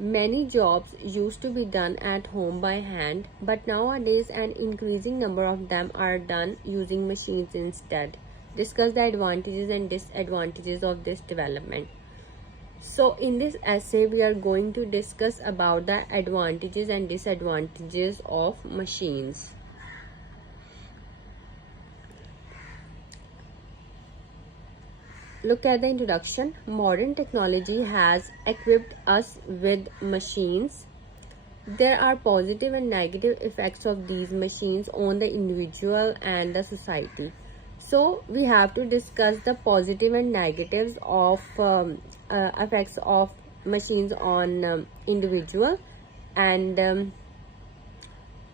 Many jobs used to be done at home by hand, but nowadays an increasing number of them are done using machines instead. Discuss the advantages and disadvantages of this development. So in this essay we are going to discuss about the advantages and disadvantages of machines. Look at the introduction. Modern technology has equipped us with machines. There are positive and negative effects of these machines on the individual and the society. So we have to discuss the positive and negatives of effects of machines on individual and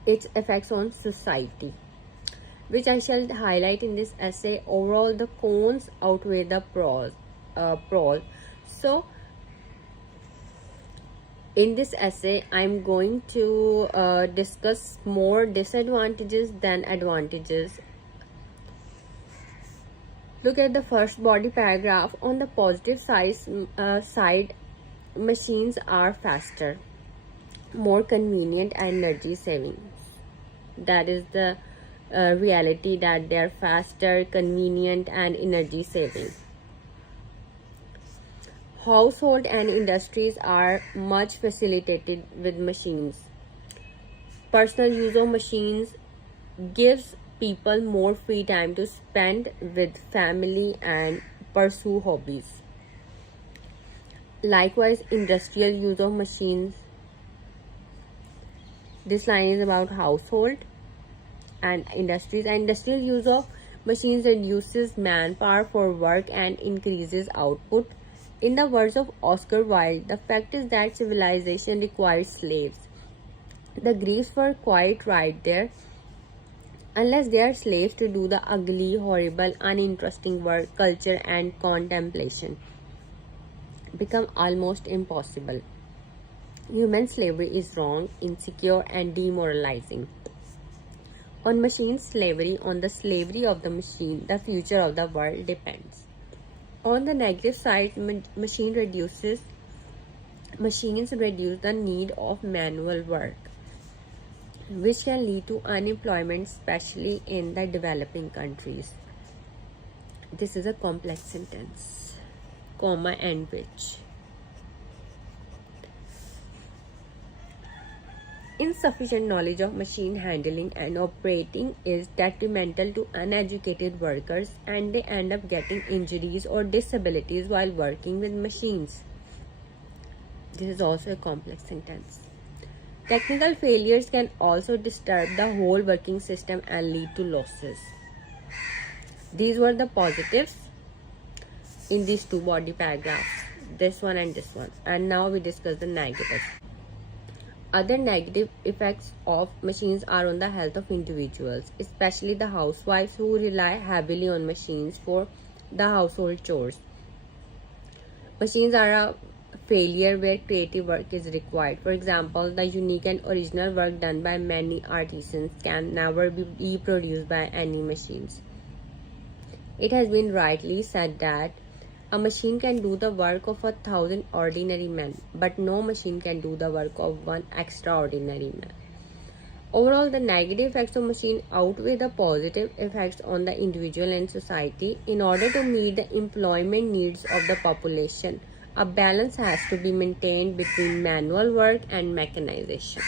its effects on society, which I shall highlight in this essay. Overall, the cons outweigh the pros. So in this essay, I'm going to discuss more disadvantages than advantages. Look at the first body paragraph. On the positive side, machines are faster, more convenient, and energy saving. That is the reality, that they are faster, convenient, and energy saving. Household and industries are much facilitated with machines. Personal use of machines gives people more free time to spend with family and pursue hobbies. Likewise, industrial use of machines. This line is about household and industries. And industrial use of machines reduces manpower for work and increases output. In the words of Oscar Wilde, the fact is that civilization requires slaves. The Greeks were quite right there. Unless they are slaves to do the ugly, horrible, uninteresting work, culture and contemplation become almost impossible. Human slavery is wrong, insecure and demoralizing. On machine slavery, on the slavery of the machine, the future of the world depends. On the negative side, machines reduce the need of manual work, which can lead to unemployment, especially in the developing countries. This is a complex sentence, comma and which. Insufficient knowledge of machine handling and operating is detrimental to uneducated workers, and they end up getting injuries or disabilities while working with machines. This is also a complex sentence. Technical failures can also disturb the whole working system and lead to losses. These were the positives in these two body paragraphs, this one and this one. And now we discuss the negatives. Other negative effects of machines are on the health of individuals, especially the housewives who rely heavily on machines for the household chores. Machines are a failure where creative work is required. For example, the unique and original work done by many artisans can never be reproduced by any machines. It has been rightly said that a machine can do the work of 1,000 ordinary men, but no machine can do the work of one extraordinary man. Overall, the negative effects of machine outweigh the positive effects on the individual and society. In order to meet the employment needs of the population, a balance has to be maintained between manual work and mechanization.